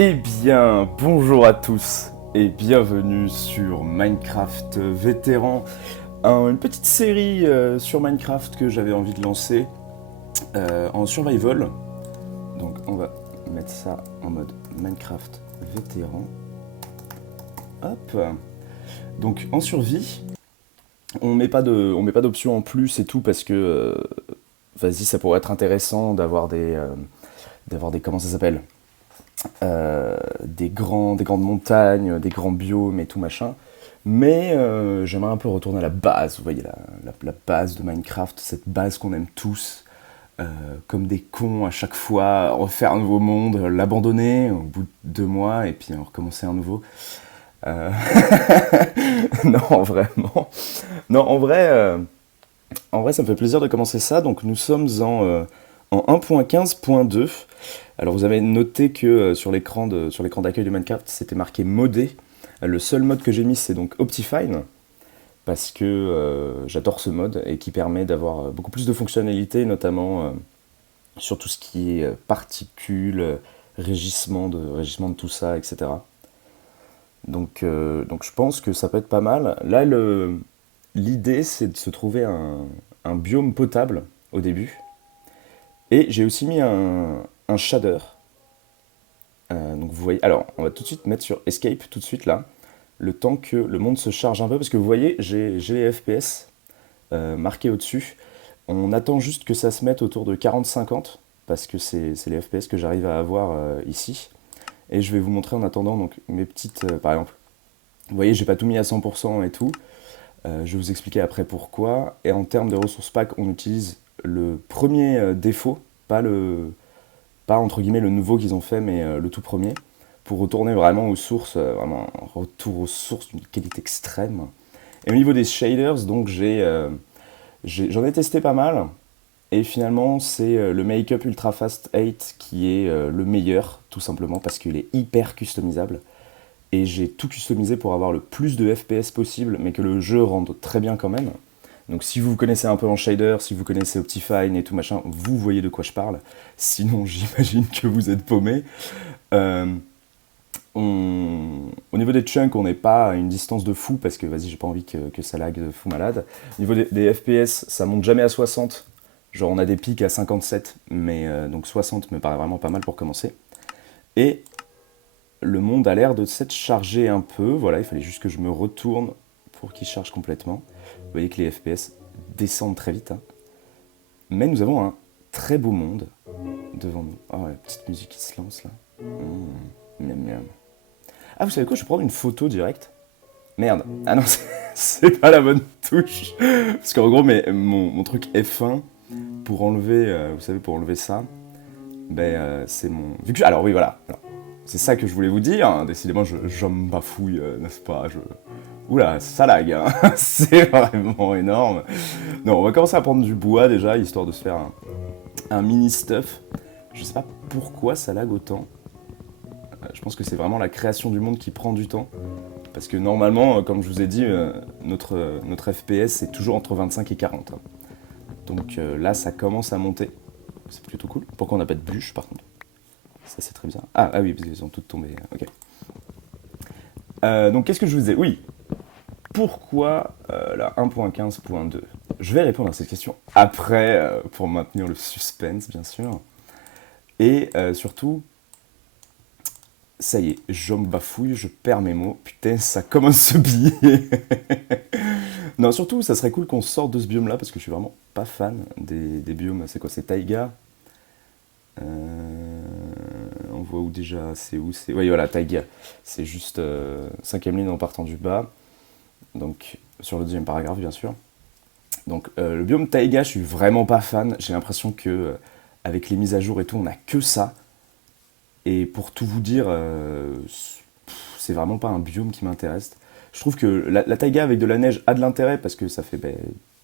Eh bien, bonjour à tous et bienvenue sur Minecraft Vétéran, une petite série sur Minecraft que j'avais envie de lancer en survival. Donc on va mettre ça en mode Minecraft Vétéran. Hop. Donc en survie, on met pas d'option en plus et tout parce que vas-y, ça pourrait être intéressant d'avoir des comment ça s'appelle, des grandes montagnes, des grands biomes et tout machin. Mais j'aimerais un peu retourner à la base, vous voyez, la base de Minecraft, cette base qu'on aime tous, comme des cons à chaque fois, refaire un nouveau monde, l'abandonner au bout de 2 mois et puis en recommencer un nouveau. Euh, non, vraiment. Non, en vrai, ça me fait plaisir de commencer ça. Donc nous sommes en 1.15.2. Alors vous avez noté que sur l'écran d'accueil de Minecraft, c'était marqué modé. Le seul mode que j'ai mis, c'est donc Optifine, parce que j'adore ce mode et qui permet d'avoir beaucoup plus de fonctionnalités, notamment sur tout ce qui est particules, régissement de tout ça, etc. Donc je pense que ça peut être pas mal. Là, l'idée, c'est de se trouver un biome potable au début. Et j'ai aussi mis un shader. Donc vous voyez, alors on va tout de suite mettre sur Escape tout de suite là, le temps que le monde se charge un peu, parce que vous voyez, j'ai les FPS marqués au-dessus. On attend juste que ça se mette autour de 40-50, parce que c'est les FPS que j'arrive à avoir ici. Et je vais vous montrer en attendant donc mes petites, par exemple, vous voyez, j'ai pas tout mis à 100% et tout. Je vais vous expliquer après pourquoi. Et en termes de ressources pack, on utilise le premier défaut, pas entre guillemets le nouveau qu'ils ont fait, mais le tout premier, pour retourner vraiment aux sources, vraiment un retour aux sources d'une qualité extrême. Et au niveau des shaders, donc j'en ai testé pas mal, et finalement c'est le Make-up Ultra Fast 8 qui est le meilleur, tout simplement parce qu'il est hyper customisable. Et j'ai tout customisé pour avoir le plus de FPS possible, mais que le jeu rende très bien quand même. Donc si vous connaissez un peu en shader, si vous connaissez Optifine et tout machin, vous voyez de quoi je parle. Sinon, j'imagine que vous êtes paumé. Euh, Au niveau des chunks, on n'est pas à une distance de fou parce que vas-y, j'ai pas envie que ça lag de fou malade. Au niveau des FPS, ça monte jamais à 60. Genre on a des pics à 57, mais donc 60 me paraît vraiment pas mal pour commencer. Et le monde a l'air de s'être chargé un peu. Voilà, il fallait juste que je me retourne pour qu'il charge complètement. Vous voyez que les FPS descendent très vite, hein. Mais nous avons un très beau monde devant nous. Oh, la petite musique qui se lance là. Miam, miam. Ah, vous savez quoi, je vais prendre une photo directe. Merde. Ah non, c'est pas la bonne touche. Parce qu'en gros, mon truc F1, pour enlever, vous savez, pour enlever ça, ben, c'est mon... Alors oui, voilà. Alors, c'est ça que je voulais vous dire, hein. Décidément, je me bafouille, n'est-ce pas? Oula, ça lag, hein. C'est vraiment énorme. Non, on va commencer à prendre du bois déjà, histoire de se faire un mini stuff. Je sais pas pourquoi ça lag autant. Je pense que c'est vraiment la création du monde qui prend du temps. Parce que normalement, comme je vous ai dit, notre FPS c'est toujours entre 25 et 40, hein. Donc là, ça commence à monter. C'est plutôt cool. Pourquoi on n'a pas de bûche par contre? Ça c'est très bizarre. Ah oui, parce qu'ils ont toutes tombé. Ok. Donc qu'est-ce que je vous disais? Oui. Pourquoi la 1.15.2? Je vais répondre à cette question après, pour maintenir le suspense, bien sûr. Et surtout, ça y est, je me bafouille, je perds mes mots. Putain, ça commence à se plier. Non, surtout, ça serait cool qu'on sorte de ce biome-là, parce que je suis vraiment pas fan des biomes. C'est quoi? C'est taïga. On voit où déjà? C'est où? C'est... Oui, voilà, taïga. C'est juste cinquième ligne en partant du bas. Donc, sur le deuxième paragraphe, bien sûr. Donc, le biome taïga, je suis vraiment pas fan. J'ai l'impression que, avec les mises à jour et tout, on a que ça. Et pour tout vous dire, c'est vraiment pas un biome qui m'intéresse. Je trouve que la taïga avec de la neige a de l'intérêt parce que ça fait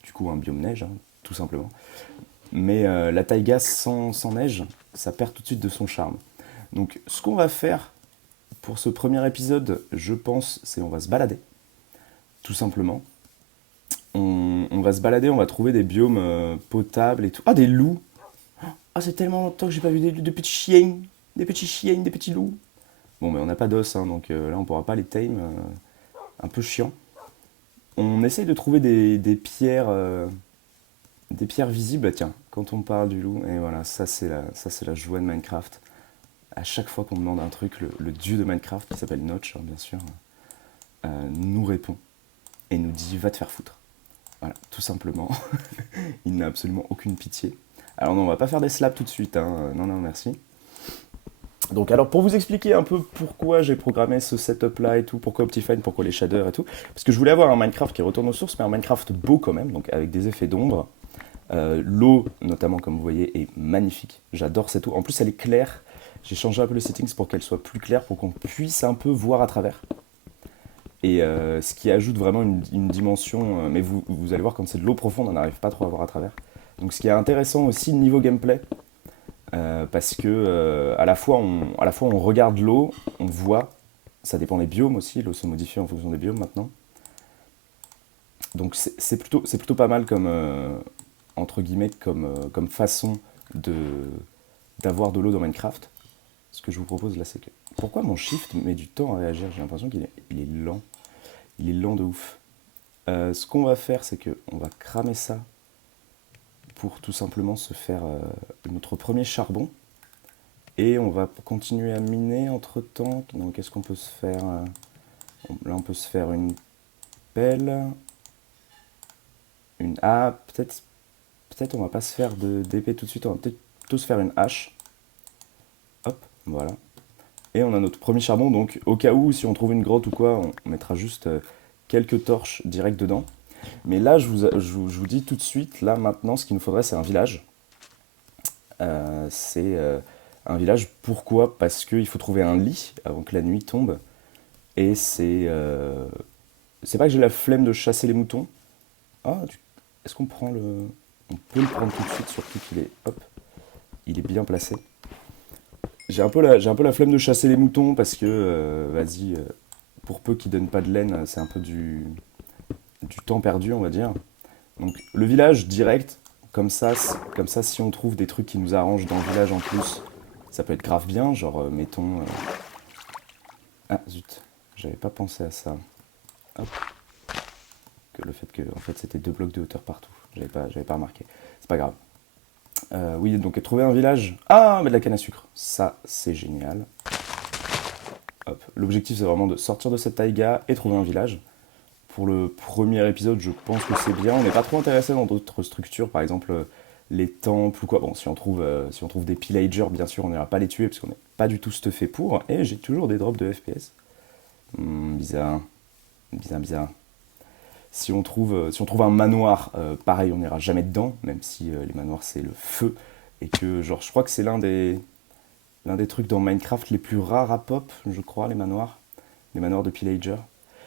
du coup un biome neige, hein, tout simplement. Mais la taïga sans neige, ça perd tout de suite de son charme. Donc ce qu'on va faire pour ce premier épisode, je pense, c'est on va se balader, tout simplement. On va se balader, on va trouver des biomes potables et tout. Ah, des loups! Ah, c'est tellement longtemps que j'ai pas vu des petits chiens, des petits chiens, des petits loups. Bon, mais on n'a pas d'os, hein, donc là, on pourra pas les tame. Un peu chiant. On essaye de trouver des pierres visibles. Tiens, quand on parle du loup, et voilà, ça c'est la joie de Minecraft. À chaque fois qu'on demande un truc, le dieu de Minecraft, qui s'appelle Notch, hein, bien sûr, nous répond et nous dit va te faire foutre. Voilà, tout simplement. Il n'a absolument aucune pitié. Alors non, on va pas faire des slaps tout de suite, hein. Non, non, merci. Donc alors pour vous expliquer un peu pourquoi j'ai programmé ce setup là et tout, pourquoi Optifine, pourquoi les shaders et tout, parce que je voulais avoir un Minecraft qui retourne aux sources, mais un Minecraft beau quand même, donc avec des effets d'ombre. L'eau notamment comme vous voyez est magnifique, j'adore cette eau, en plus elle est claire, j'ai changé un peu les settings pour qu'elle soit plus claire, pour qu'on puisse un peu voir à travers. Et ce qui ajoute vraiment une dimension, mais vous allez voir quand c'est de l'eau profonde on n'arrive pas trop à voir à travers. Donc ce qui est intéressant aussi niveau gameplay, parce que à la fois on regarde l'eau, on voit, ça dépend des biomes aussi, l'eau se modifie en fonction des biomes maintenant. Donc c'est plutôt pas mal comme, entre guillemets, comme façon de, d'avoir de l'eau dans Minecraft. Ce que je vous propose là, c'est que... Pourquoi mon shift met du temps à réagir? J'ai l'impression il est lent. Il est lent de ouf. Ce qu'on va faire, c'est que on va cramer ça pour tout simplement se faire notre premier charbon. Et on va continuer à miner entre temps. Donc qu'est-ce qu'on peut se faire là on peut se faire une pelle. Ah, peut-être on va pas se faire d'épée tout de suite. On va peut-être plutôt se faire une hache. Hop, voilà. Et on a notre premier charbon. Donc au cas où, si on trouve une grotte ou quoi, on mettra juste quelques torches direct dedans. Mais là, je vous dis tout de suite, là maintenant, ce qu'il nous faudrait, c'est un village. C'est un village, pourquoi? Parce qu'il faut trouver un lit avant que la nuit tombe. Et c'est pas que j'ai la flemme de chasser les moutons. Ah, est-ce qu'on prend le... On peut le prendre tout de suite, surtout qu'il est... Hop, il est bien placé. J'ai un peu la flemme de chasser les moutons parce que, vas-y, pour peu qu'ils donnent pas de laine, c'est un peu du temps perdu, on va dire. Donc le village direct, comme ça, si on trouve des trucs qui nous arrangent dans le village en plus, ça peut être grave bien. Genre, mettons... Ah, zut, j'avais pas pensé à ça. Hop. Que le fait que, en fait, c'était 2 blocs de hauteur partout. J'avais pas remarqué. C'est pas grave. Oui, donc trouver un village. Ah, mais de la canne à sucre. Ça, c'est génial. Hop. L'objectif, c'est vraiment de sortir de cette taïga et trouver un village. Pour le premier épisode, je pense que c'est bien. On n'est pas trop intéressé dans d'autres structures, par exemple les temples ou quoi. Bon, si on trouve des pillagers, bien sûr, on n'ira pas les tuer parce qu'on n'est pas du tout stuffé pour. Et j'ai toujours des drops de FPS. Bizarre. Bizarre, bizarre. Si on trouve un manoir, pareil, on n'ira jamais dedans, même si les manoirs c'est le feu. Et que, genre, je crois que c'est l'un des trucs dans Minecraft les plus rares à pop, je crois, les manoirs. Les manoirs de pillager.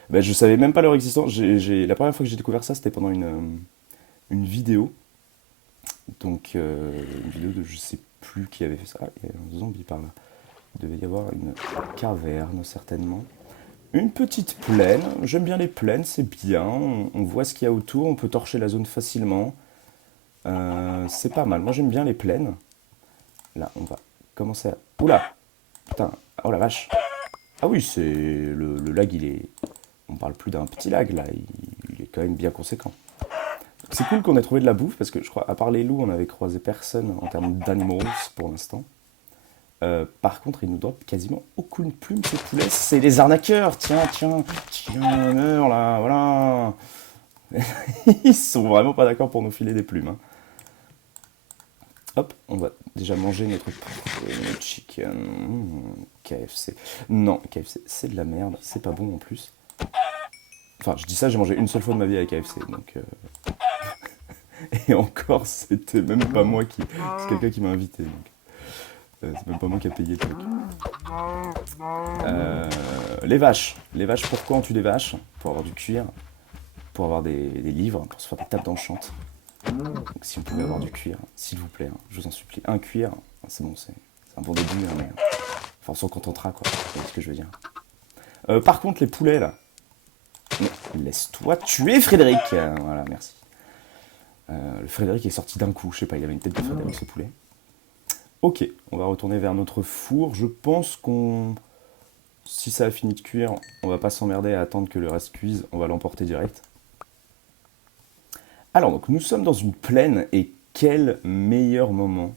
Ben, je savais même pas leur existence. La première fois que j'ai découvert ça, c'était pendant une vidéo. Donc, une vidéo de je sais plus qui avait fait ça. Ah, il y a un zombie par là. Il devait y avoir une caverne, certainement. Une petite plaine. J'aime bien les plaines, c'est bien. On voit ce qu'il y a autour. On peut torcher la zone facilement. C'est pas mal. Moi, j'aime bien les plaines. Là, on va commencer à... Oula! Putain, oh la vache! Ah oui, c'est... Le lag, il est... On parle plus d'un petit lag, là. Il est quand même bien conséquent. C'est cool qu'on ait trouvé de la bouffe, parce que je crois, à part les loups, on avait croisé personne en termes d'animals pour l'instant. Par contre, ils nous dropent quasiment aucune plume, ces poulets. C'est des arnaqueurs! Tiens, meurs là, voilà! Ils sont vraiment pas d'accord pour nous filer des plumes, hein. Hop, on va déjà manger notre chicken. KFC. Non, KFC, c'est de la merde. C'est pas bon en plus. Enfin, je dis ça, j'ai mangé une seule fois de ma vie avec KFC, donc... Et encore, c'était même pas moi qui... C'est quelqu'un qui m'a invité, donc... c'est même pas moi qui a payé le truc. Les vaches. Les vaches, pourquoi on tue des vaches? Pour avoir du cuir, pour avoir des livres, pour se faire des tables d'enchante. Donc si on pouvait avoir du cuir, s'il vous plaît, hein, je vous en supplie. Un cuir, c'est bon, c'est un bon début, hein, mais... Enfin, on s'en contentera, quoi. Vous voyez ce que je veux dire. Par contre, les poulets, là... Mais laisse-toi tuer, Frédéric. Voilà, merci. Le Frédéric est sorti d'un coup, je sais pas, il avait une tête de Frédéric, ce poulet. Ok, on va retourner vers notre four. Je pense qu'on si ça a fini de cuire, on va pas s'emmerder à attendre que le reste cuise, on va l'emporter direct. Alors donc nous sommes dans une plaine et quel meilleur moment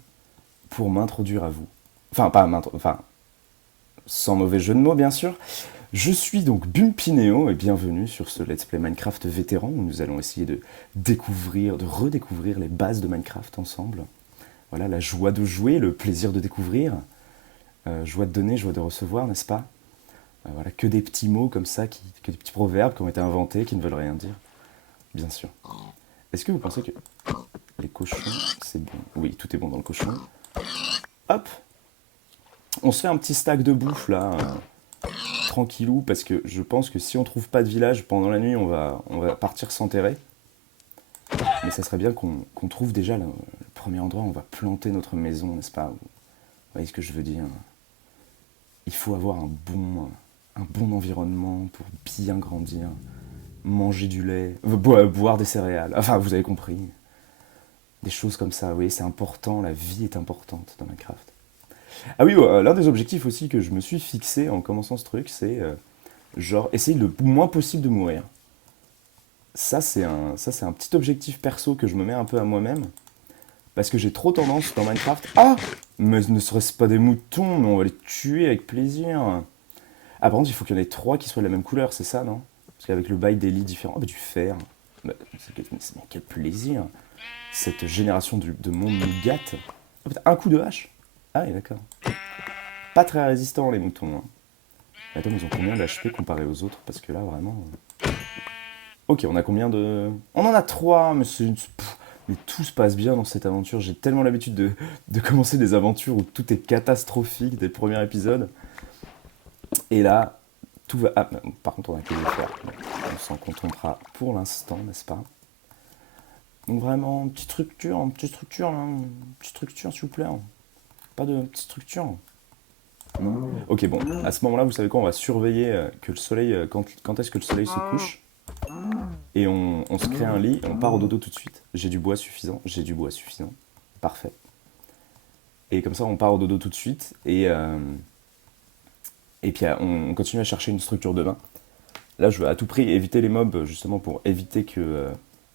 pour m'introduire à vous. Enfin pas m'introduire, enfin sans mauvais jeu de mots bien sûr. Je suis donc Bumpineo et bienvenue sur ce Let's Play Minecraft vétéran où nous allons essayer de découvrir, de redécouvrir les bases de Minecraft ensemble. Voilà, la joie de jouer, le plaisir de découvrir, joie de donner, joie de recevoir, n'est-ce pas? Voilà, que des petits mots comme ça, que des petits proverbes qui ont été inventés, qui ne veulent rien dire, bien sûr. Est-ce que vous pensez que les cochons, c'est bon? Oui, tout est bon dans le cochon. Hop, on se fait un petit stack de bouffe là, tranquillou, parce que je pense que si on trouve pas de village pendant la nuit, on va partir s'enterrer. Mais ça serait bien qu'on trouve déjà le premier endroit où on va planter notre maison, n'est-ce pas? Vous voyez ce que je veux dire? Il faut avoir un bon environnement pour bien grandir, manger du lait, boire des céréales, enfin vous avez compris. Des choses comme ça, vous voyez, c'est important, la vie est importante dans Minecraft. Ah oui, l'un des objectifs aussi que je me suis fixé en commençant ce truc, c'est genre essayer le moins possible de mourir. Ça, c'est un petit objectif perso que je me mets un peu à moi-même. Parce que j'ai trop tendance dans Minecraft. Ah! Mais ne serait-ce pas des moutons, mais on va les tuer avec plaisir. Ah, par contre, il faut qu'il y en ait trois qui soient de la même couleur, c'est ça, non? Parce qu'avec le bail des lits différents. Ah, bah du fer. Bah, mais quel plaisir. Cette génération de monde nous gâte. Ah, putain, un coup de hache. Ah, oui, d'accord. Pas très résistants, les moutons. Hein. Attends, ils ont combien d'HP comparé aux autres? Parce que là, vraiment. Ok, on a combien de. On en a trois, mais mais tout se passe bien dans cette aventure. J'ai tellement l'habitude de commencer des aventures où tout est catastrophique dès le premier épisode. Et là, tout va. Ah, par contre, on a que le faire. On s'en contentera pour l'instant, n'est-ce pas? Donc vraiment, petite structure, là. Petite structure, s'il vous plaît. Hein. Pas de petite structure. Non. Ok, bon, à ce moment-là, vous savez quoi? On va surveiller que le soleil, quand est-ce que le soleil se couche. Et on se crée un lit et on part au dodo tout de suite. J'ai du bois suffisant. Parfait. Et comme ça, on part au dodo tout de suite et puis on continue à chercher une structure de bain. Là, je veux à tout prix éviter les mobs, justement pour éviter que...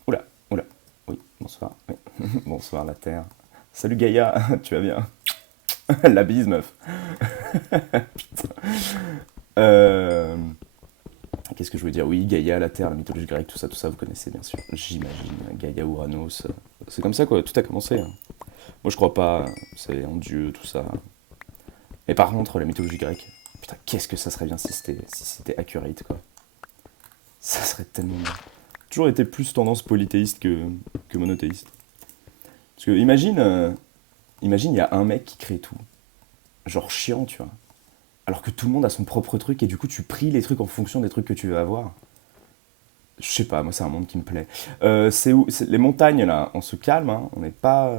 Oula, oula. Oui, bonsoir. Oui. Bonsoir, la Terre. Salut Gaïa, tu vas bien? La bise, meuf. Putain. Qu'est-ce que je voulais dire? Oui, Gaïa, la Terre, la mythologie grecque, tout ça, vous connaissez bien sûr. J'imagine. Gaïa, Ouranos. C'est comme ça, quoi. Tout a commencé. Hein. Moi, je crois pas. C'est en Dieu, tout ça. Mais par contre, la mythologie grecque, putain, qu'est-ce que ça serait bien si c'était accurate, quoi. Ça serait tellement bien. Toujours été plus tendance polythéiste que monothéiste. Parce que imagine, il y a un mec qui crée tout. Genre chiant, tu vois. Alors que tout le monde a son propre truc et du coup, tu pries les trucs en fonction des trucs que tu veux avoir. Je sais pas, moi, c'est un monde qui me plaît. C'est où les montagnes, là, on se calme, hein. On n'est pas.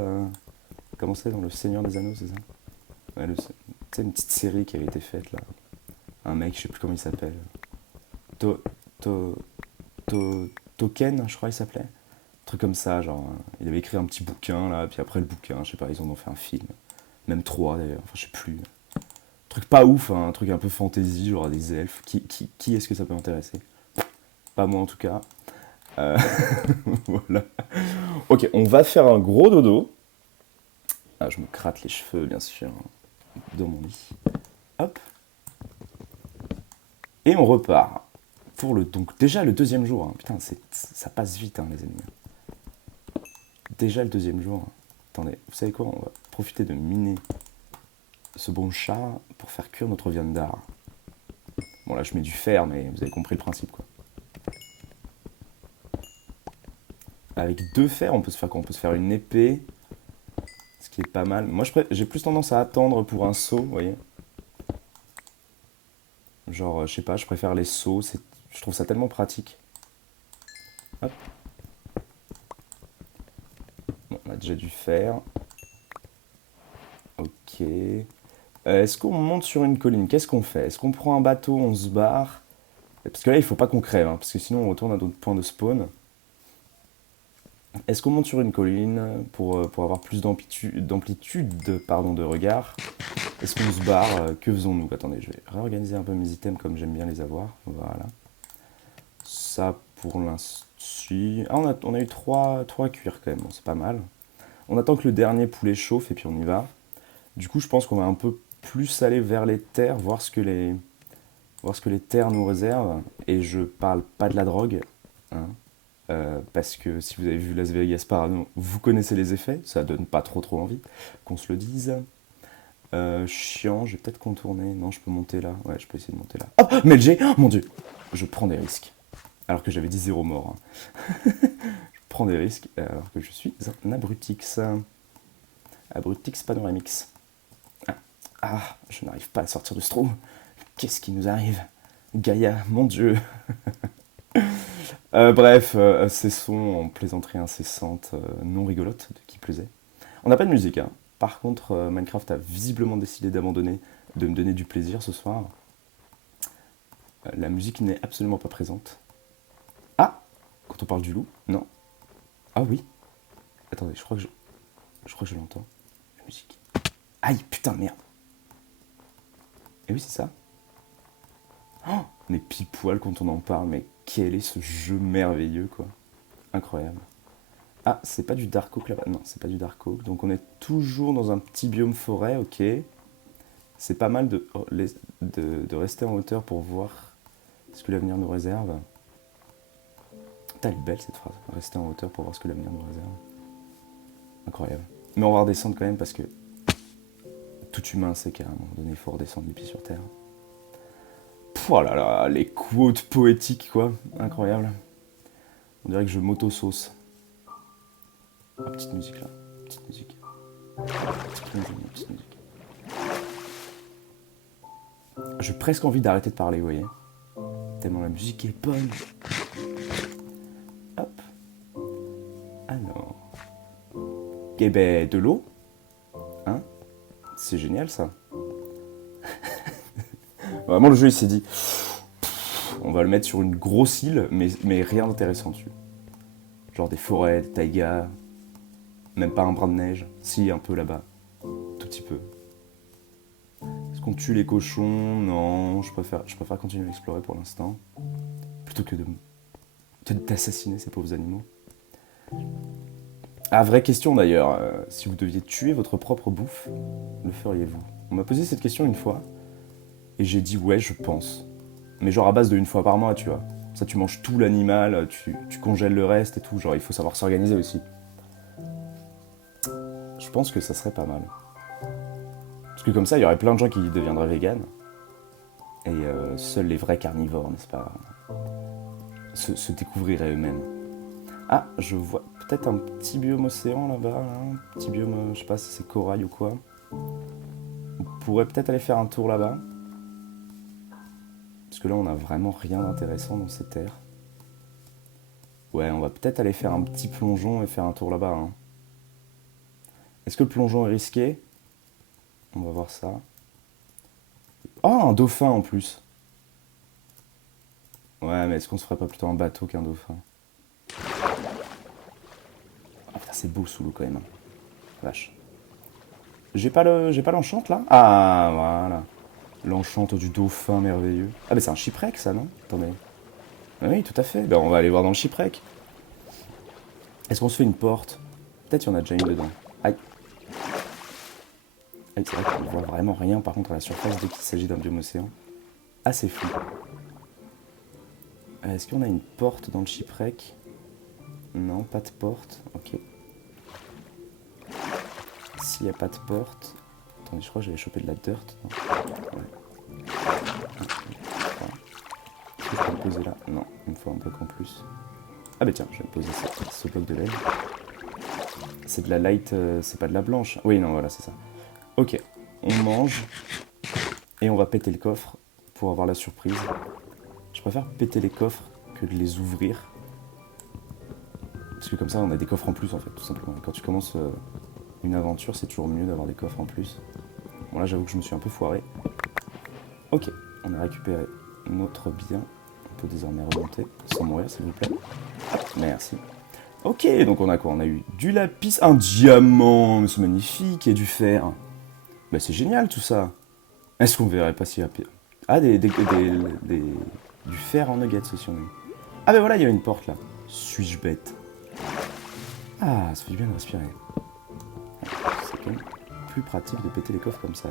Comment c'est dans Le Seigneur des Anneaux, c'est ça? Ouais, tu sais, une petite série qui avait été faite, là. Un mec, je sais plus comment il s'appelle. To, to, Token, je crois il s'appelait. Un truc comme ça, genre. Il avait écrit un petit bouquin, là, puis après le bouquin, je sais pas, ils en ont fait un film. Même trois, d'ailleurs, enfin, je sais plus. Truc pas ouf, hein, un truc un peu fantasy, genre des elfes. Qui est-ce que ça peut intéresser? Pas moi, en tout cas. Euh, voilà. Ok, on va faire un gros dodo. Ah, je me gratte les cheveux, bien sûr, dans mon lit. Hop. Et on repart. Donc déjà le deuxième jour. Hein. Putain, ça passe vite, hein, les amis. Déjà le deuxième jour. Attendez, vous savez quoi? On va profiter de miner ce bon chat pour faire cuire notre viande d'art. Bon, là, je mets du fer, mais vous avez compris le principe, quoi. Avec deux fers, on peut se faire quoi? On peut se faire une épée. Ce qui est pas mal. Moi, j'ai plus tendance à attendre pour un seau, vous voyez. Genre, je sais pas, je préfère les seaux. Je trouve ça tellement pratique. Hop. Bon, on a déjà du fer. Ok. Est-ce qu'on monte sur une colline? Qu'est-ce qu'on fait? Est-ce qu'on prend un bateau, on se barre? Parce que là, il faut pas qu'on crève, hein, parce que sinon on retourne à d'autres points de spawn. Est-ce qu'on monte sur une colline pour avoir plus d'amplitude pardon, de regard? Est-ce qu'on se barre? Que faisons-nous? Attendez, je vais réorganiser un peu mes items comme j'aime bien les avoir. Voilà. Ça pour l'instant. Ah, on a eu 3 cuirs quand même, bon, c'est pas mal. On attend que le dernier poulet chauffe et puis on y va. Du coup, je pense qu'on va un peu plus aller vers les terres, voir ce que les terres nous réservent. Et je parle pas de la drogue, hein, parce que si vous avez vu Las Vegas Parano, vous connaissez les effets, ça donne pas trop envie, qu'on se le dise. Chiant, je vais peut-être contourner. Non, je peux monter là. Ouais, je peux essayer de monter là. Oh, Melg, oh, mon dieu, je prends des risques. Alors que j'avais dit 0 mort. Hein. Je prends des risques alors que je suis un Abrutix. Abrutix Panoramix. Je n'arrive pas à sortir de ce trou. Qu'est-ce qui nous arrive? Gaïa, mon dieu. Bref, ces sons en plaisanterie incessante, non rigolote, de qui plaisait. On n'a pas de musique, hein. Par contre, Minecraft a visiblement décidé d'abandonner, de me donner du plaisir ce soir. La musique n'est absolument pas présente. Ah! Quand on parle du loup? Non. Ah oui. Attendez, je crois que je l'entends. La musique. Aïe, putain, merde. Et oui, c'est ça. Oh, mais pile poil quand on en parle, mais quel est ce jeu merveilleux, quoi. Incroyable. Ah, c'est pas du Dark Oak là-bas. Non, c'est pas du Dark Oak. Donc on est toujours dans un petit biome forêt, ok. C'est pas mal de rester en hauteur pour voir ce que l'avenir nous réserve. Putain, elle est belle cette phrase. Rester en hauteur pour voir ce que l'avenir nous réserve. Incroyable. Mais on va redescendre quand même parce que tout humain sait qu'à un moment donné, il faut redescendre les pieds sur terre. Oh là là, les quotes poétiques, quoi. Incroyable. On dirait que je m'auto-sauce. Ah, petite musique là. Petite musique. Petite musique. J'ai presque envie d'arrêter de parler, vous voyez. Tellement la musique est bonne. Hop. Alors. Eh ben, de l'eau. Hein? C'est génial ça. Vraiment, le jeu il s'est dit. On va le mettre sur une grosse île, mais rien d'intéressant dessus. Genre des forêts, des taïgas. Même pas un brin de neige. Si, un peu là-bas. Tout petit peu. Est-ce qu'on tue les cochons? Non, je préfère continuer à explorer pour l'instant. Plutôt que d'assassiner ces pauvres animaux. Ah, vraie question d'ailleurs. Si vous deviez tuer votre propre bouffe, le feriez-vous? On m'a posé cette question une fois. Et j'ai dit ouais, je pense. Mais genre à base de une fois par mois, tu vois. Ça, tu manges tout l'animal, tu congèles le reste et tout. Genre, il faut savoir s'organiser aussi. Je pense que ça serait pas mal. Parce que comme ça, il y aurait plein de gens qui deviendraient véganes. Et seuls les vrais carnivores, n'est-ce pas, se découvriraient eux-mêmes. Ah, je vois peut-être un petit biome océan là-bas. Là. Un petit biome, je sais pas si c'est corail ou quoi. On pourrait peut-être aller faire un tour là-bas. Parce que là, on a vraiment rien d'intéressant dans ces terres. Ouais, on va peut-être aller faire un petit plongeon et faire un tour là-bas. Hein. Est-ce que le plongeon est risqué? On va voir ça. Oh, un dauphin en plus. Ouais, mais est-ce qu'on se ferait pas plutôt un bateau qu'un dauphin? Ah putain, c'est beau sous l'eau quand même. Vache. J'ai pas l'enchante là? Ah, voilà. L'enchante du dauphin merveilleux. Ah, mais c'est un shipwreck ça, non? Attendez. Ah oui, tout à fait. Ben, on va aller voir dans le shipwreck. Est-ce qu'on se fait une porte? Peut-être qu'il y en a déjà une dedans. Aïe. Aïe, c'est vrai qu'on ne voit vraiment rien par contre à la surface dès qu'il s'agit d'un biome océan. Ah, c'est fou. Est-ce qu'on a une porte dans le shipwreck? Non, pas de porte. Ok. S'il n'y a pas de porte... Attendez, je crois que j'avais chopé de la dirt. Non. Ouais. Est-ce que je peux le poser là? Non, il me faut un bloc en plus. Ah bah tiens, je vais poser ce bloc de laine. C'est de la light, c'est pas de la blanche. Oui, non, voilà, c'est ça. Ok, on mange et on va péter le coffre pour avoir la surprise. Je préfère péter les coffres que de les ouvrir. Parce que comme ça, on a des coffres en plus, en fait, tout simplement. Et quand tu commences une aventure, c'est toujours mieux d'avoir des coffres en plus. Bon, là, j'avoue que je me suis un peu foiré. Ok, on a récupéré notre bien. On peut désormais remonter sans mourir, s'il vous plaît. Merci. Ok, donc on a quoi? On a eu du lapis, un diamant, mais c'est magnifique, et du fer. Bah c'est génial tout ça. Est-ce qu'on verrait pas si rapide? Ah, du fer en nuggets aussi on a eu. Ah ben voilà, il y a une porte là. Suis-je bête? Ah, ça fait du bien de respirer. C'est quand même plus pratique de péter les coffres comme ça.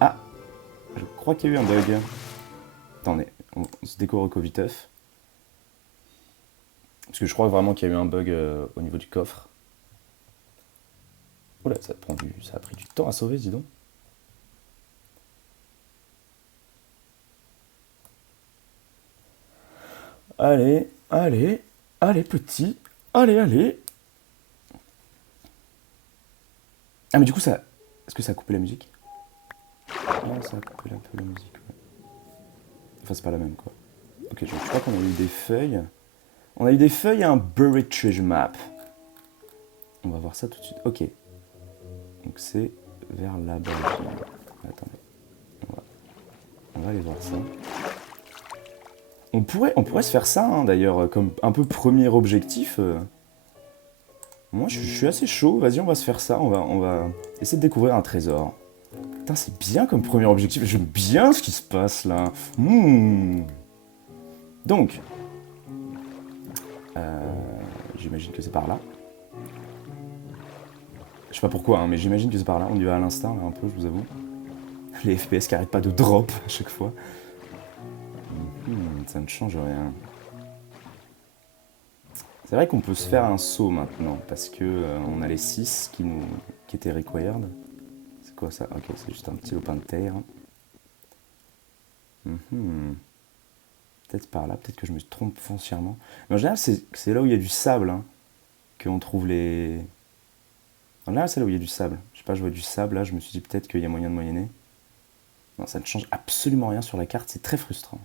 Ah, je crois qu'il y a eu un bug. Attendez, on se décore au Coviteuf. Parce que je crois vraiment qu'il y a eu un bug au niveau du coffre. Oula, ça a pris du temps à sauver, dis donc. Allez, allez, allez, petit. Allez, allez. Ah, mais du coup, ça. Est-ce que ça a coupé la musique? Non, ça a coupé un peu la musique, ouais. Enfin, c'est pas la même, quoi. Ok, je crois qu'on a eu des feuilles. On a eu des feuilles et un Buried Treasure Map. On va voir ça tout de suite. Ok. Donc c'est vers là-bas. Attendez. On va aller voir ça. On pourrait se faire ça, hein, d'ailleurs, comme un peu premier objectif. Moi, je suis assez chaud. Vas-y, on va se faire ça. On va essayer de découvrir un trésor. Putain, c'est bien comme premier objectif. J'aime bien ce qui se passe là. Donc, j'imagine que c'est par là. Je sais pas pourquoi, hein, mais j'imagine que c'est par là. On y va à l'instinct, là, un peu, je vous avoue. Les FPS qui arrêtent pas de drop à chaque fois. Ça ne change rien. C'est vrai qu'on peut se faire un saut maintenant, parce que on a les 6 qui étaient required. C'est quoi ça? Ok, c'est juste un petit lopin de terre. Peut-être par là, peut-être que je me trompe foncièrement. Mais en général, c'est là où il y a du sable, hein, qu'on trouve les... En général, c'est là où il y a du sable. Je sais pas, je vois du sable, là, je me suis dit peut-être qu'il y a moyen de moyenner. Non, ça ne change absolument rien sur la carte, c'est très frustrant.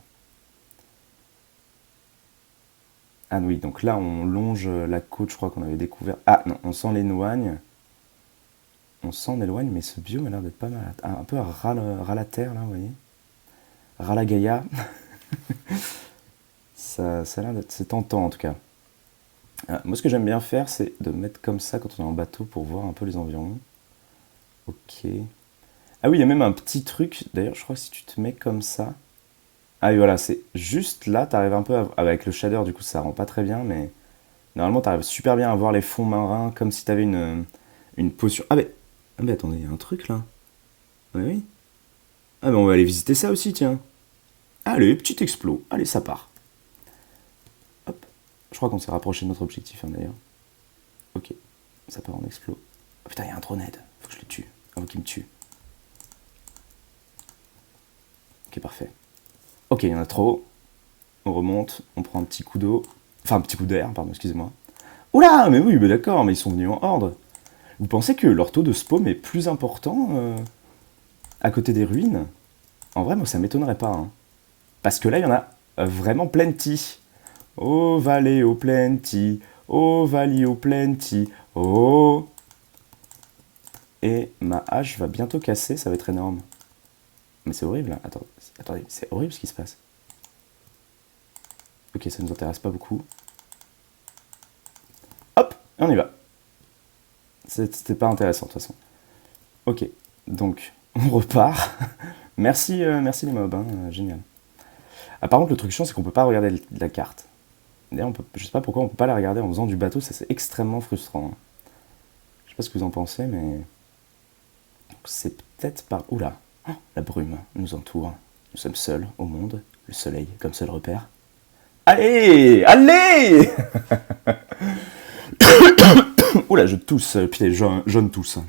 Ah oui, donc là, on longe la côte, je crois qu'on avait découvert... Ah non, on s'en éloigne. On s'en éloigne, mais ce biome a l'air d'être pas mal. Un peu à ras la terre, là, vous voyez. Ras la Gaïa. Ça a l'air d'être... C'est tentant, en tout cas. Moi, ce que j'aime bien faire, c'est de mettre comme ça quand on est en bateau pour voir un peu les environs. Ok. Ah oui, il y a même un petit truc. D'ailleurs, je crois que si tu te mets comme ça... Ah oui, voilà, c'est juste là, t'arrives un peu avec le shader, du coup, ça rend pas très bien, mais normalement, t'arrives super bien à voir les fonds marins, comme si t'avais une potion. Ah mais attendez, il y a un truc là. Oui, oui. Ah mais on va aller visiter ça aussi, tiens. Allez, petit explo. Allez, ça part. Hop. Je crois qu'on s'est rapproché de notre objectif, hein, d'ailleurs. Ok. Ça part en explo. Oh, putain, il y a un Droned. Faut que je le tue. Avant qu'il me tue. Ok, parfait. Ok, il y en a trop. On remonte, on prend un petit coup d'eau. Enfin, un petit coup d'air, pardon, excusez-moi. Oula, mais oui, mais d'accord, mais ils sont venus en horde. Vous pensez que leur taux de spawn est plus important à côté des ruines? En vrai, moi, ça m'étonnerait pas, hein. Parce que là, il y en a vraiment plenty. Oh, vallée au plenty. Oh, vallée au plenty. Oh. Et ma hache va bientôt casser, ça va être énorme. Mais c'est horrible, hein. Attendez, c'est horrible ce qui se passe. Ok, ça nous intéresse pas beaucoup. Hop, et on y va. C'était pas intéressant de toute façon. Ok, donc on repart. Merci les mobs, hein, génial. Ah, par contre, le truc chiant, c'est qu'on peut pas regarder la carte. D'ailleurs, je sais pas pourquoi on peut pas la regarder en faisant du bateau, ça c'est extrêmement frustrant, hein. Je sais pas ce que vous en pensez, mais c'est peut-être par... Oula, oh, la brume nous entoure. Nous sommes seuls au monde, le soleil comme seul repère. Allez, allez. Oula, je tousse, putain, jaune tousse.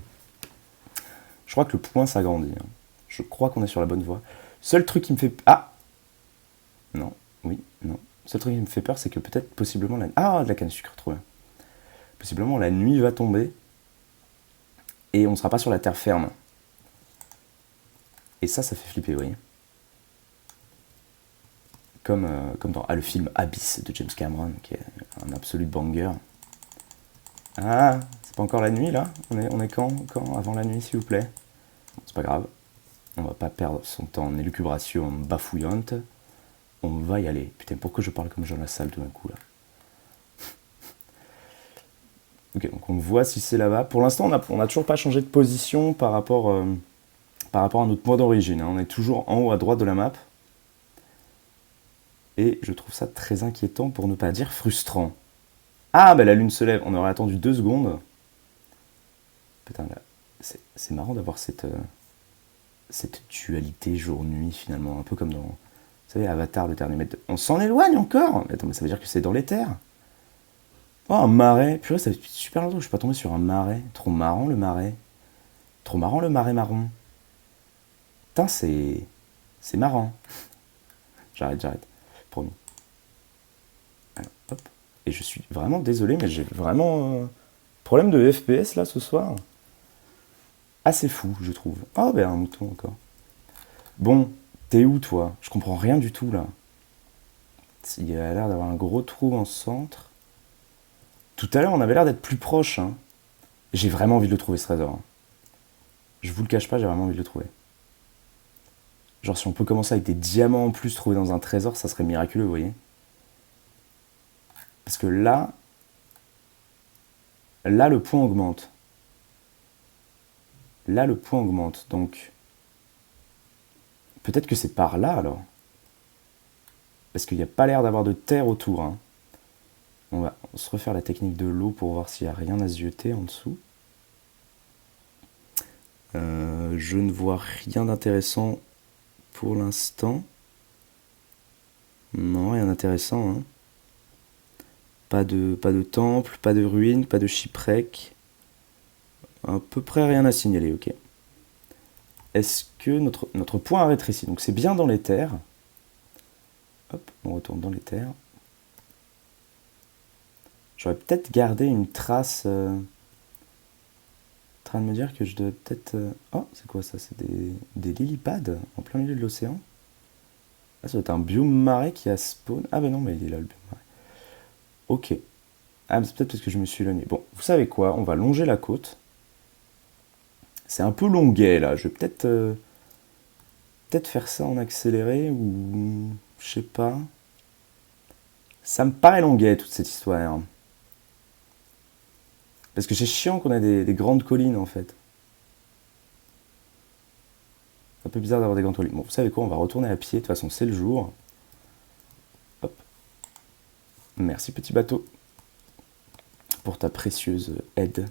Je crois que le point s'agrandit, hein. Je crois qu'on est sur la bonne voie. Seul truc qui me fait... Ah. Non, oui, non. Seul truc qui me fait peur, c'est que peut-être, possiblement... Ah, de la canne à sucre, trop bien. Possiblement, la nuit va tomber et on ne sera pas sur la terre ferme. Et ça fait flipper, vous voyez. Comme dans le film Abyss de James Cameron, qui est un absolu banger. Ah, c'est pas encore la nuit, là? On est quand avant la nuit, s'il vous plaît? Bon, c'est pas grave. On va pas perdre son temps en élucubration bafouillante. On va y aller. Putain, pourquoi je parle comme Jean Lassalle tout d'un coup, là? Ok, donc on voit si c'est là-bas. Pour l'instant, on n'a toujours pas changé de position par rapport à notre point d'origine, hein. On est toujours en haut à droite de la map. Et je trouve ça très inquiétant pour ne pas dire frustrant. Ah, bah la lune se lève. On aurait attendu 2 secondes. Putain, là, c'est marrant d'avoir cette dualité jour-nuit finalement. Un peu comme dans, vous savez, Avatar, le dernier maître. On s'en éloigne encore. Mais attends, mais ça veut dire que c'est dans les terres. Oh, un marais. Purée, ça fait super longtemps que je suis pas tombé sur un marais. Trop marrant le marais. Trop marrant le marais marron. Putain, c'est marrant. J'arrête. Promis. Alors, hop. Et je suis vraiment désolé, mais j'ai vraiment problème de FPS là ce soir. Assez fou, je trouve. Oh, ben un mouton encore. Bon, t'es où toi? Je comprends rien du tout là. Il a l'air d'avoir un gros trou en centre. Tout à l'heure, on avait l'air d'être plus proche, hein. J'ai vraiment envie de le trouver ce trésor, hein. Je vous le cache pas, j'ai vraiment envie de le trouver. Genre, si on peut commencer avec des diamants en plus trouvés dans un trésor, ça serait miraculeux, vous voyez. Parce que là, le point augmente. Là, le point augmente. Donc, peut-être que c'est par là alors. Parce qu'il n'y a pas l'air d'avoir de terre autour, hein. On va se refaire la technique de l'eau pour voir s'il n'y a rien à se jeter en dessous. Je ne vois rien d'intéressant pour l'instant. Non, rien d'intéressant, hein. Pas de temple, pas de ruines, pas de shipwreck. À peu près rien à signaler, ok. Est-ce que notre point a rétréci? Donc c'est bien dans les terres. Hop, on retourne dans les terres. J'aurais peut-être gardé une trace. En train de me dire que je devais peut-être. Oh, c'est quoi ça? C'est des lilypads en plein milieu de l'océan. Ah, ça doit être un biome marais qui a spawn. Ah, ben non, mais il est là le biome marais. Ok. Ah, mais c'est peut-être parce que je me suis éloigné. Bon, vous savez quoi? On va longer la côte. C'est un peu longuet là. Je vais peut-être faire ça en accéléré ou. Je sais pas. Ça me paraît longuet toute cette histoire. Parce que c'est chiant qu'on a des grandes collines en fait. C'est un peu bizarre d'avoir des grandes collines. Bon, vous savez quoi, on va retourner à pied, de toute façon c'est le jour. Hop. Merci petit bateau pour ta précieuse aide.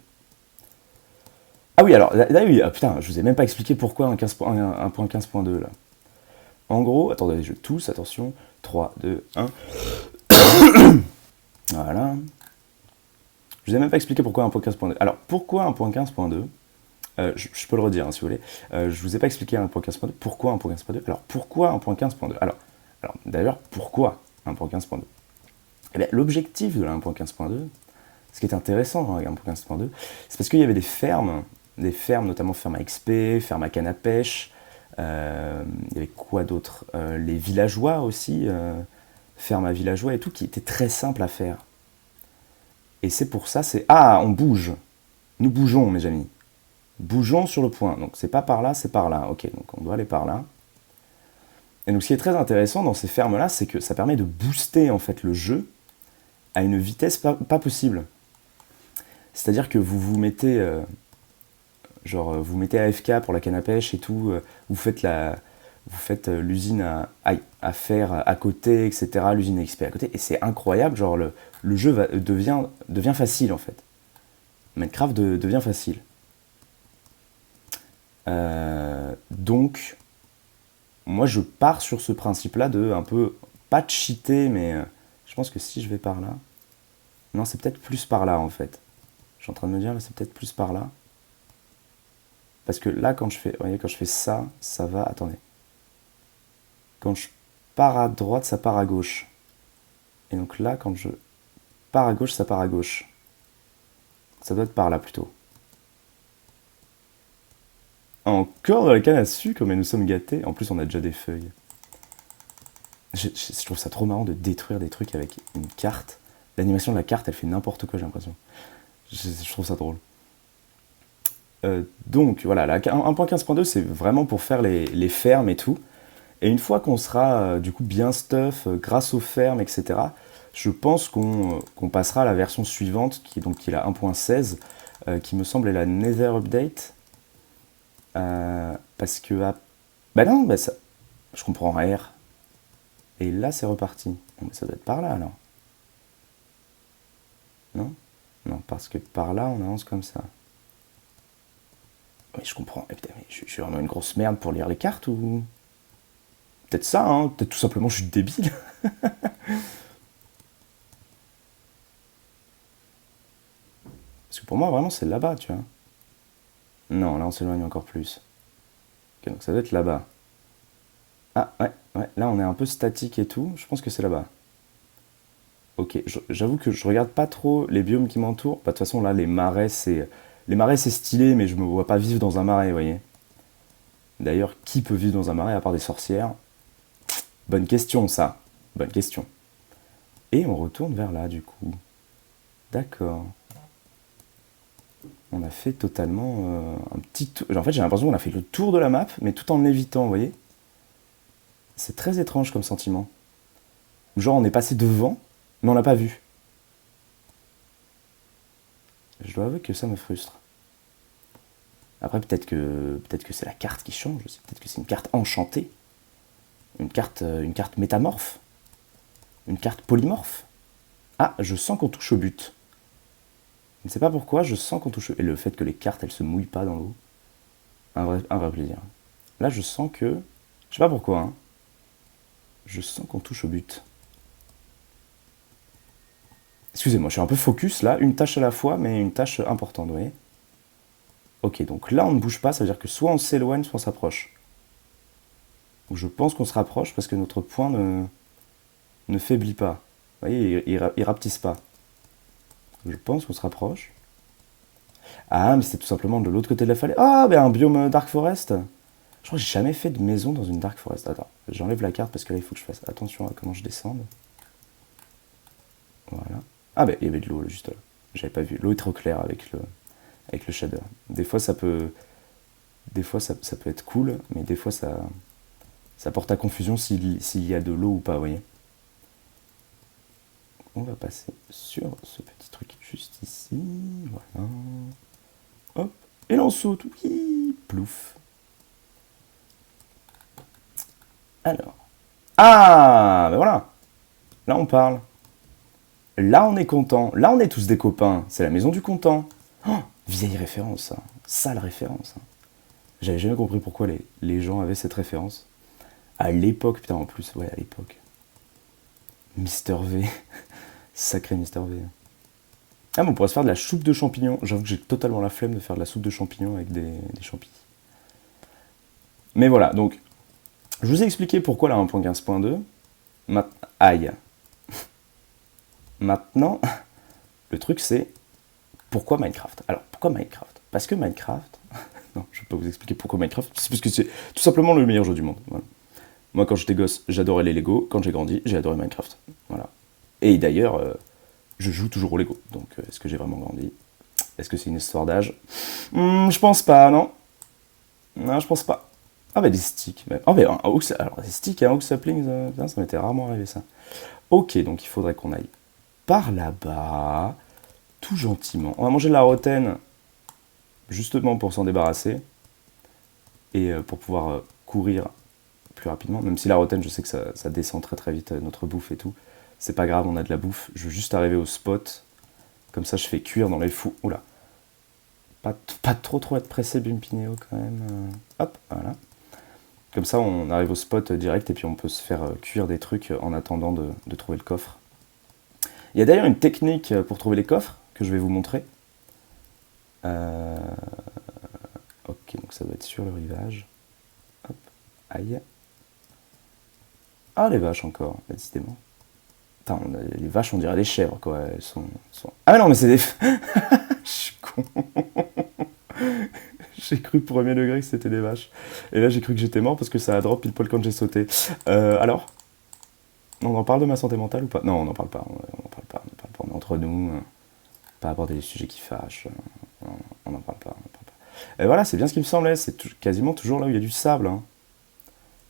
Ah oui, alors, là oui, ah, putain, je vous ai même pas expliqué pourquoi un 1.15.2 là. En gros, attendez, je tousse, attention. 3, 2, 1. Voilà. Je vous ai même pas expliqué pourquoi 1.15.2. Alors, pourquoi 1.15.2? Je peux le redire hein, si vous voulez. Je vous ai pas expliqué 1.15.2. Pourquoi 1.15.2? Alors, pourquoi 1.15.2? Alors d'ailleurs, pourquoi 1.15.2? Eh bien, l'objectif de la 1.15.2, ce qui est intéressant dans la 1.15.2, c'est parce qu'il y avait des fermes notamment ferme à XP, ferme à canne à pêche, il y avait quoi d'autre? Les villageois aussi, ferme à villageois et tout, qui était très simple à faire. Et c'est pour ça, c'est... Ah, on bouge. Nous bougeons, mes amis. Bougeons sur le point. Donc c'est pas par là, c'est par là. Ok, donc on doit aller par là. Et donc ce qui est très intéressant dans ces fermes-là, c'est que ça permet de booster en fait le jeu à une vitesse pas possible. C'est-à-dire que vous vous mettez, vous mettez AFK pour la canne à pêche et tout, vous faites l'usine à faire à côté, etc. L'usine à XP à côté, et c'est incroyable, genre le jeu devient facile en fait. Minecraft devient facile. Donc, moi je pars sur ce principe-là de un peu, pas de cheater, mais je pense que si je vais par là, non c'est peut-être plus par là en fait. Je suis en train de me dire, là c'est peut-être plus par là. Parce que là quand je fais, vous voyez, quand je fais ça, ça va, attendez. Quand je pars à droite, ça part à gauche. Et donc là, quand je pars à gauche, ça part à gauche. Ça doit être par là plutôt. Encore dans la canne à sucre, mais nous sommes gâtés. En plus, on a déjà des feuilles. Je trouve ça trop marrant de détruire des trucs avec une carte. L'animation de la carte, elle fait n'importe quoi, j'ai l'impression. Je trouve ça drôle. Donc voilà, 1.15.2 c'est vraiment pour faire les fermes et tout. Et une fois qu'on sera du coup bien stuff grâce aux fermes, etc., Je pense qu'on passera à la version suivante, qui est la 1.16, qui me semble est la Nether Update. Parce que... bah non, bah ça, je comprends R. Et là, c'est reparti. Bon, mais ça doit être par là, alors. Non? Non, parce que par là, on avance comme ça. Oui, je comprends. Eh, putain, mais je suis vraiment une grosse merde pour lire les cartes ou... Peut-être ça, hein. Peut-être tout simplement je suis débile. Parce que pour moi, vraiment, c'est là-bas, tu vois. Non, là, on s'éloigne encore plus. Ok, donc ça doit être là-bas. Ah, ouais, ouais. Là, on est un peu statique et tout. Je pense que c'est là-bas. Ok, j'avoue que je regarde pas trop les biomes qui m'entourent. Bah, de toute façon, là, les marais, c'est... Les marais, c'est stylé, mais je me vois pas vivre dans un marais, vous voyez. D'ailleurs, qui peut vivre dans un marais à part des sorcières? Bonne question, ça. Bonne question. Et on retourne vers là, du coup. D'accord. On a fait totalement un petit tour. En fait, j'ai l'impression qu'on a fait le tour de la map, mais tout en l'évitant, vous voyez. C'est très étrange comme sentiment. Genre, on est passé devant, mais on l'a pas vu. Je dois avouer que ça me frustre. Après, peut-être que c'est la carte qui change aussi. Peut-être que c'est une carte enchantée. Une carte métamorphe. Une carte polymorphe. Ah, je sens qu'on touche au but. Je ne sais pas pourquoi, je sens qu'on touche au... Et le fait que les cartes, elles se mouillent pas dans l'eau. Un vrai plaisir. Là, je sens que... Je sais pas pourquoi, hein. Je sens qu'on touche au but. Excusez-moi, je suis un peu focus là, une tâche à la fois, mais une tâche importante, vous voyez. Ok, donc là on ne bouge pas, ça veut dire que soit on s'éloigne, soit on s'approche. Ou je pense qu'on se rapproche parce que notre point ne faiblit pas. Vous voyez, il rapetisse pas. Je pense qu'on se rapproche. Ah, mais c'est tout simplement de l'autre côté de la falaise. Ah, ben un biome Dark Forest. Je crois que j'ai jamais fait de maison dans une Dark Forest. Attends, j'enlève la carte parce que là il faut que je fasse attention à comment je descende. Voilà. Ah, ben il y avait de l'eau juste là. J'avais pas vu. L'eau est trop claire avec le shader. Des fois ça peut être cool, mais des fois ça porte à confusion s'il y a de l'eau ou pas, vous voyez. On va passer sur ce petit truc juste ici, voilà. Hop, et l'on saute, oui, plouf. Alors, ah, ben voilà, là on parle. Là on est content, là on est tous des copains, c'est la maison du content. Oh, vieille référence, ça. Sale référence, hein. J'avais jamais compris pourquoi les gens avaient cette référence. À l'époque, putain, en plus, ouais, à l'époque. Mister V. Sacré Mister V. Ah, mais on pourrait se faire de la soupe de champignons. J'avoue que j'ai totalement la flemme de faire de la soupe de champignons avec des champignons. Mais voilà, donc, je vous ai expliqué pourquoi la 1.15.2. Aïe. Maintenant, le truc c'est pourquoi Minecraft. Alors, pourquoi Minecraft? Parce que Minecraft... Non, je ne vais pas vous expliquer pourquoi Minecraft. C'est parce que c'est tout simplement le meilleur jeu du monde. Voilà. Moi, quand j'étais gosse, j'adorais les Lego. Quand j'ai grandi, j'ai adoré Minecraft. Voilà. Et d'ailleurs, je joue toujours au Lego. Donc, est-ce que j'ai vraiment grandi? Est-ce que c'est une histoire d'âge? Je pense pas, non. Non, je pense pas. Ah, bah des sticks. Ah, bah, alors, des sticks et un hook sapling, ça m'était rarement arrivé, ça. Ok, donc il faudrait qu'on aille par là-bas, tout gentiment. On va manger de la rotaine, justement pour s'en débarrasser, et pour pouvoir courir plus rapidement. Même si la rotaine, je sais que ça descend très très vite, notre bouffe et tout. C'est pas grave, on a de la bouffe. Je veux juste arriver au spot. Comme ça, je fais cuire dans les fous. Oula. Pas trop être pressé, Bumpinéo, quand même. Hop, voilà. Comme ça, on arrive au spot direct et puis on peut se faire cuire des trucs en attendant de trouver le coffre. Il y a d'ailleurs une technique pour trouver les coffres que je vais vous montrer. Euh, Ok, donc ça doit être sur le rivage. Hop, aïe. Ah, les vaches encore, décidément. Putain, les vaches, on dirait des chèvres, quoi. Elles sont... Ah, mais non, mais c'est des... Je suis con. J'ai cru premier degré que c'était des vaches. Et là, j'ai cru que j'étais mort parce que ça a drop pile poil quand j'ai sauté. Alors, on en parle de ma santé mentale ou pas? Non, on n'en parle pas. On n'en parle pas. On est entre nous. Pas aborder les sujets qui fâchent. On n'en parle pas. Et voilà, c'est bien ce qui me semblait. C'est quasiment toujours là où il y a du sable, hein.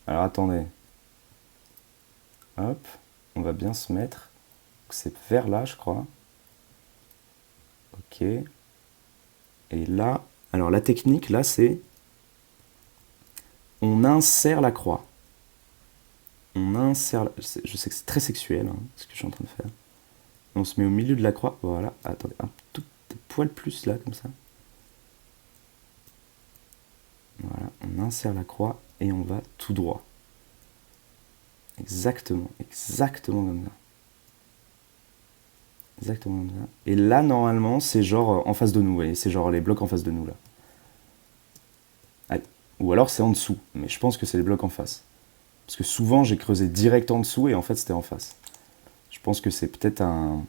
Alors attendez. Hop, on va bien se mettre c'est vers là, je crois. Ok. Et là, alors la technique, là, c'est on insère la croix. On insère. Je sais que c'est très sexuel, hein, ce que je suis en train de faire. On se met au milieu de la croix. Voilà. Attendez, un tout petit poil plus là, comme ça. Voilà. On insère la croix et on va tout droit. Exactement. Exactement comme ça. Exactement comme ça. Et là, normalement, c'est genre en face de nous. Vous voyez, c'est genre les blocs en face de nous là. Allez. Ou alors c'est en dessous. Mais je pense que c'est les blocs en face. Parce que souvent, j'ai creusé direct en dessous et en fait, c'était en face. Je pense que c'est peut-être un.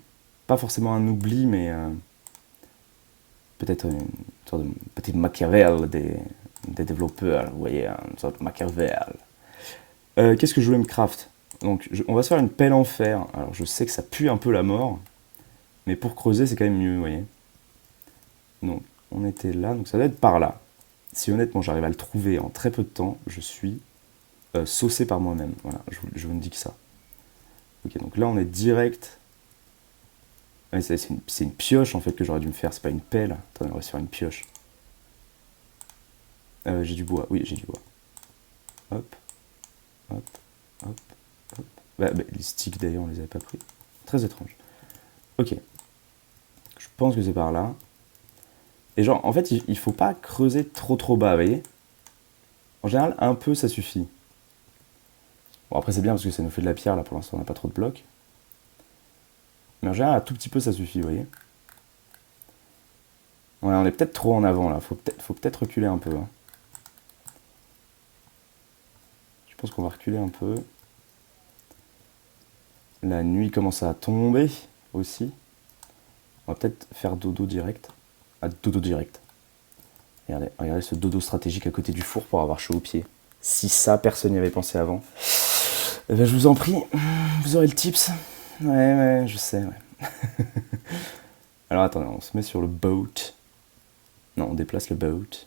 Pas forcément un oubli, mais peut-être une sorte de petit Machiavel des développeurs. Vous voyez, une sorte de Machiavel. Qu'est-ce que je voulais me craft? Donc, on va se faire une pelle en fer. Alors, je sais que ça pue un peu la mort, mais pour creuser, c'est quand même mieux, vous voyez. Donc, on était là, donc ça doit être par là. Si honnêtement, j'arrive à le trouver en très peu de temps, je suis saucé par moi-même. Voilà, je vous ne dis que ça. Ok, donc là, on est direct. Ouais, c'est une pioche en fait que j'aurais dû me faire, c'est pas une pelle. Attendez, on va se faire une pioche. J'ai du bois, oui, j'ai du bois. Hop, hop, hop, hop. Les sticks d'ailleurs, on les avait pas pris. Très étrange. Ok, je pense que c'est par là. Et genre, en fait, il faut pas creuser trop bas, vous voyez. En général, un peu ça suffit. Bon, après, c'est bien parce que ça nous fait de la pierre, là pour l'instant, on n'a pas trop de blocs. Mais en général, un tout petit peu ça suffit, vous voyez. Ouais, on est peut-être trop en avant là, faut peut-être reculer un peu, hein. Je pense qu'on va reculer un peu. La nuit commence à tomber aussi. On va peut-être faire dodo direct. Ah, dodo direct. Regardez ce dodo stratégique à côté du four pour avoir chaud aux pieds. Si ça, personne n'y avait pensé avant. Eh ben, je vous en prie, vous aurez le tips. Ouais, je sais, ouais. Alors attendez, on se met sur le boat. Non, on déplace le boat.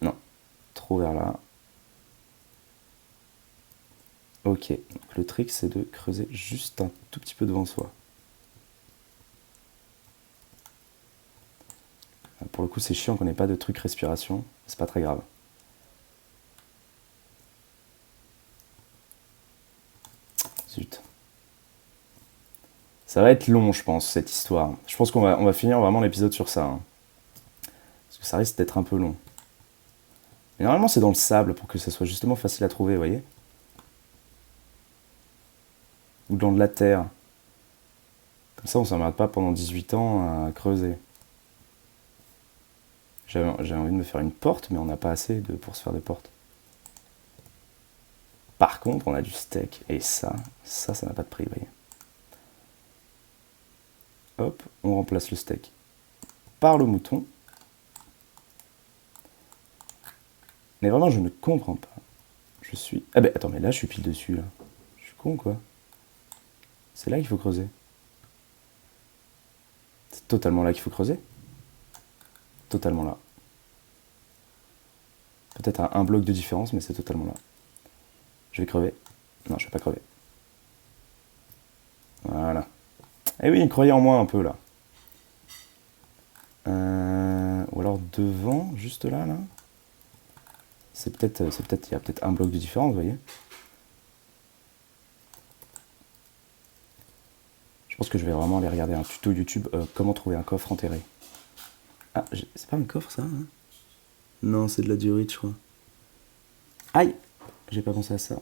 Non, trop vers là. Ok, donc le trick c'est de creuser juste un tout petit peu devant soi. Pour le coup, c'est chiant qu'on n'ait pas de truc respiration. C'est pas très grave. Zut. Ça va être long, je pense, cette histoire. Je pense on va finir vraiment l'épisode sur ça, hein. Parce que ça risque d'être un peu long. Mais normalement, c'est dans le sable pour que ça soit justement facile à trouver, vous voyez. Ou dans de la terre. Comme ça, on s'emmerde pas pendant 18 ans à creuser. J'ai envie de me faire une porte, mais on n'a pas assez pour se faire des portes. Par contre, on a du steak. Et ça n'a pas de prix, vous voyez. Hop, on remplace le steak par le mouton. Mais vraiment, je ne comprends pas. Je suis... Ah ben, attends, mais là, je suis pile dessus, là. Je suis con, quoi. C'est là qu'il faut creuser. C'est totalement là qu'il faut creuser. Totalement là. Peut-être à un bloc de différence, mais c'est totalement là. Je vais crever. Non, je vais pas crever. Voilà. Eh oui, croyez en moi un peu, là. Ou alors devant, juste là, là. Il y a peut-être un bloc de différence, vous voyez. Je pense que je vais vraiment aller regarder un tuto YouTube comment trouver un coffre enterré. Ah, c'est pas un coffre ça, hein? Non, c'est de la diorite, je crois. Aïe! J'ai pas pensé à ça.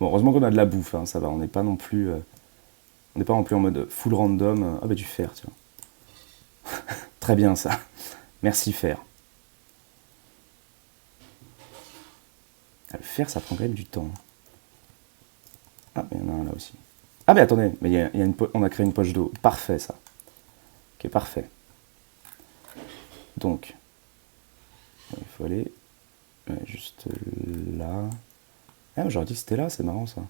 Bon, heureusement qu'on a de la bouffe, hein, ça va. On n'est pas non plus, on n'est pas non plus en mode full random. Ah bah du fer, tiens. Très bien ça. Merci fer. Ah, le fer, ça prend quand même du temps. Ah, mais il y en a un là aussi. Ah, mais attendez, mais on a créé une poche d'eau. Parfait, ça. Ok, parfait. Donc, il faut aller juste là. Ah, j'aurais dit que c'était là, c'est marrant ça.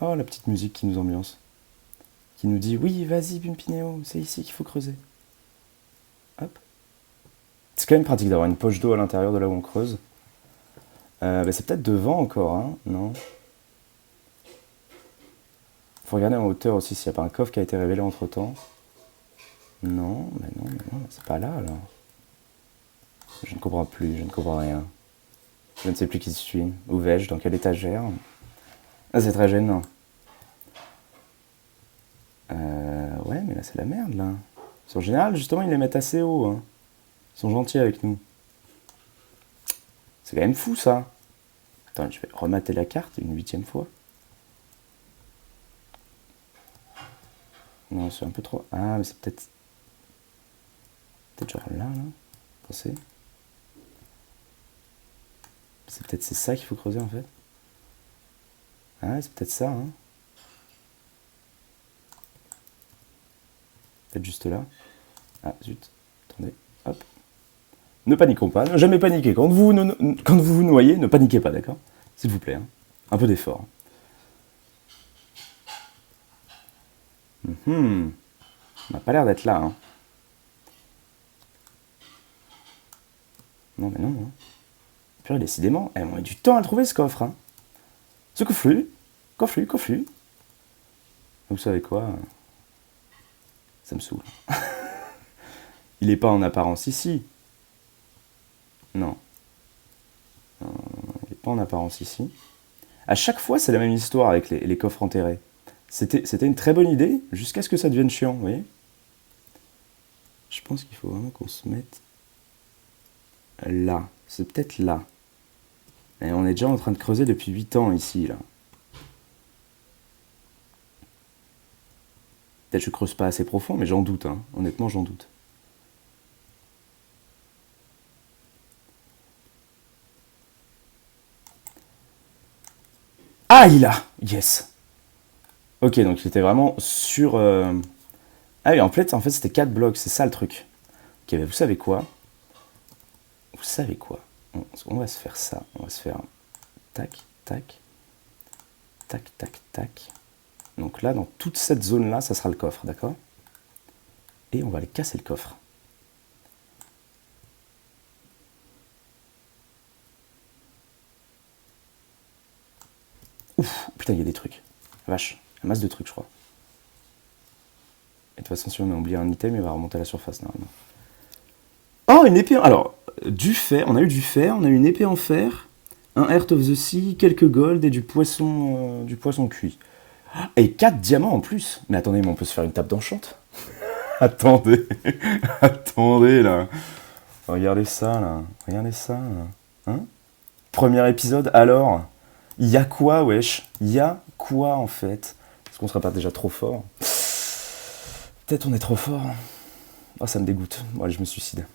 Oh, la petite musique qui nous ambiance. Qui nous dit oui, vas-y, Pimpinéo, c'est ici qu'il faut creuser. Hop. C'est quand même pratique d'avoir une poche d'eau à l'intérieur de là où on creuse. Bah, c'est peut-être devant encore, hein? Non? Faut regarder en hauteur aussi s'il n'y a pas un coffre qui a été révélé entre-temps. Non, mais non, mais non, c'est pas là, alors. Je ne comprends plus, je ne comprends rien. Je ne sais plus qui je suis. Où vais-je? Dans quelle étagère? Ah, c'est très gênant. Ouais, mais là, c'est la merde, là. En général, justement, ils les mettent assez haut, hein. Ils sont gentils avec nous. C'est quand même fou, ça. Attends, je vais remater la carte une 8e fois. Non, c'est un peu trop... Ah, mais c'est peut-être... Peut-être genre là, là. Pensez. C'est peut-être c'est ça qu'il faut creuser, en fait. Ah, c'est peut-être ça, hein. Peut-être juste là. Ah, zut. Attendez. Hop. Ne paniquons pas. Ne jamais paniquer. Quand vous vous noyez, ne paniquez pas, d'accord? S'il vous plaît, hein. Un peu d'effort. On n'a pas l'air d'être là, hein. Non, mais non, hein. Purée, décidément, on a du temps à le trouver, ce coffre, hein. Ce coffre. Vous savez quoi? Ça me saoule. Il n'est pas en apparence ici. Non. Il n'est pas en apparence ici. À chaque fois, c'est la même histoire avec les coffres enterrés. C'était une très bonne idée, jusqu'à ce que ça devienne chiant, vous voyez? Je pense qu'il faut vraiment qu'on se mette là. C'est peut-être là. Et on est déjà en train de creuser depuis 8 ans ici, là. Peut-être que je creuse pas assez profond, mais j'en doute, hein. Honnêtement, j'en doute. Ah, il a! Yes! Ok, donc il était vraiment sur... Ah oui, en fait c'était 4 blocs, c'est ça le truc. Ok, bah, vous savez quoi? Vous savez quoi? On va se faire ça. On va se faire tac, tac, tac, tac, tac. Donc là, dans toute cette zone-là, ça sera le coffre, d'accord? Et on va aller casser le coffre. Ouf, putain, il y a des trucs. Vache, une masse de trucs, je crois. Et de toute façon, si on a oublié un item, il va remonter à la surface, normalement. Oh, une épée. Alors, du fer. On a eu du fer, on a eu une épée en fer, un Heart of the Sea, quelques gold et du poisson cuit. Et 4 diamants en plus. Mais attendez, mais on peut se faire une table d'enchante. Attendez, attendez là. Regardez ça là. Regardez ça là. Hein? Premier épisode, alors. Il y a quoi, wesh? Il y a quoi en fait? Est-ce qu'on serait pas déjà trop fort? Peut-être on est trop fort. Oh, ça me dégoûte. Bon, allez, je me suicide.